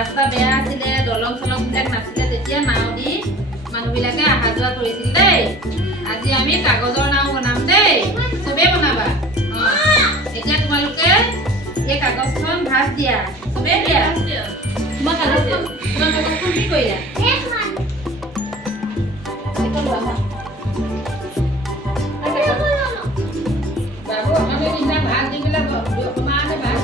ৰাস্তা বেয়া আছিলে দলং চলং বিলাক নাছিলে তেতিয়া নাও দি মানুহবিলাকে অহা যোৱা কৰিছিল দেই আজি আমি কাগজৰ নাও বনাম দেই চবে বনাবা এতিয়া তোমালোকে এই কাগজখন ভাঁজ দিয়া চবে দিয়া তোমাৰ কাগজখন কি কৰিলা বাবু আমি তিনিটা ভাঁজ দি পেলাই সমানে ভাঁজ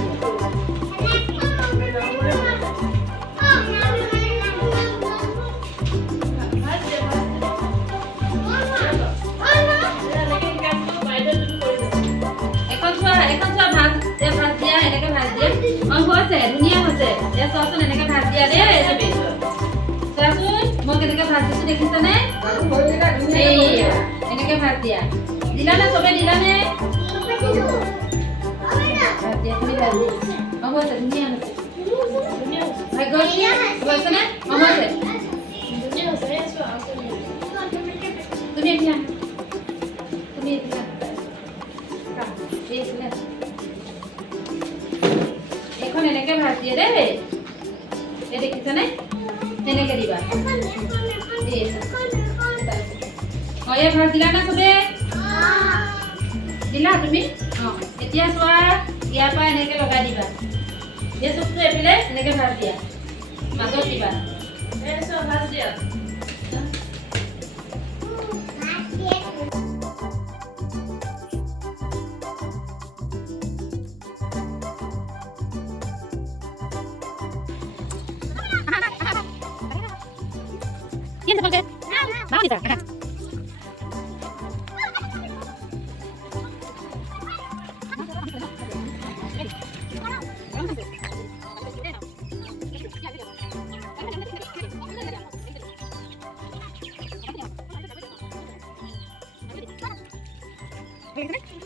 ধুনীয়া হৈছে এয়া চোৱাচোন এনেকে ভাজ দিয়া দেই চবেই চোৱাচোন মই কেনেকে ভাজ দিছো দেখিছানে এনেকে ভাজ দিয়া দিলানে চবে দিলানে ধুনীয়া হৈছে ভাগ্যশ্ৰী হৈছেনে হৈছে তুমি এতিয়া তুমি এতিয়া এখন এনেকে ভাজ দিয়ে দেই এই দেখিছানে এনেকে দিবা এই ভাজ দিলা না চবে দিলা তুমি এতিয়া চোৱা ইয়াৰ পৰা এনেকে লগাই দিবা এই চুপটো এফালে এনেকে ভাজ দিয়া মাজত দিবা চোৱা ভাজ দিয়া Yan sa pagkat. Bakit isa? Thank you.